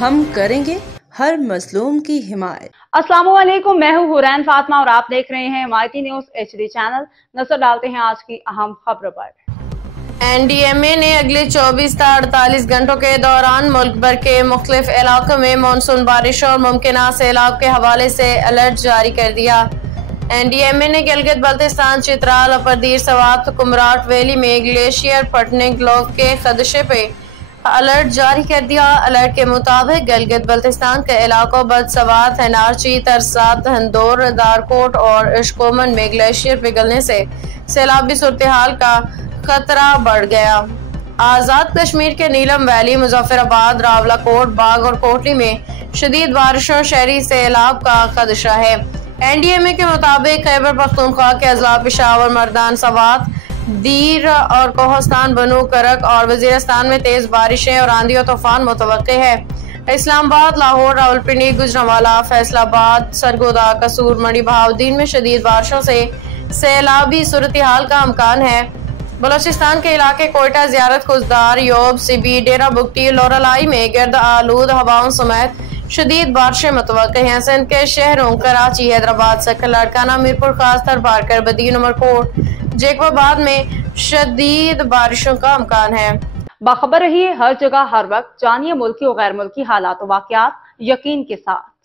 ہم کریں گے ہر مظلوم کی حمایت۔ السلام علیکم، میں ہوں حورین فاطمہ اور آپ دیکھ رہے ہیں MIT نیوز HD چینل۔ نظر ڈالتے ہیں آج کی اہم خبروں پر۔ NDMA نے اگلے 24 تا 48 گھنٹوں کے دوران ملک بھر کے مختلف علاقوں میں مانسون بارشوں اور ممکنہ سیلاب کے حوالے سے الرٹ جاری کر دیا۔ NDMA نے گلگت بلتستان، چترال، اپردیر سوات، کمراٹ ویلی میں گلیشیئر پھٹنے کے خدشے پہ الرٹ جاری کر دیا۔ الرٹ کے مطابق گلگت بلتستان کے علاقوں بدسوات، ہنارچی، ترسات، ہندور، دارکوٹ اور اشکومن میں گلیشیئر پگھلنے سے سیلابی صورتحال کا خطرہ بڑھ گیا۔ آزاد کشمیر کے نیلم ویلی، مظفر آباد، راولہ کوٹ، باغ اور کوٹلی میں شدید بارشوں شہری سیلاب کا خدشہ ہے۔ NDMA کے مطابق خیبر پختونخوا کے اضلاع پشاور، مردان، سوات، دیر اور کوہستان، بنو، کرک اور وزیرستان میں تیز بارشیں اور آندھی و طوفان متوقع ہے۔ اسلام آباد، لاہور، راولپنڈی، گوجرانوالہ، فیصل آباد، سرگودا، قصور، منڈی بہاؤالدین میں شدید بارشوں سے سیلابی صورتحال کا امکان ہے۔ بلوچستان کے علاقے کوئٹہ، زیارت، کھزدار، یوب، سبی، ڈیرہ بگٹی، لورالائی میں گرد آلود ہواؤں سمیت شدید بارشیں متوقع ہیں۔ سندھ کے شہروں کراچی، حیدرآباد، سکھر، لاڑکانہ، میرپور خاص، بارکر، بدین، عمرکوٹ، جیکب آباد میں شدید بارشوں کا امکان ہے۔ باخبر رہیے ہر جگہ ہر وقت، جانیے ملکی و غیر ملکی حالات و واقعات یقین کے ساتھ۔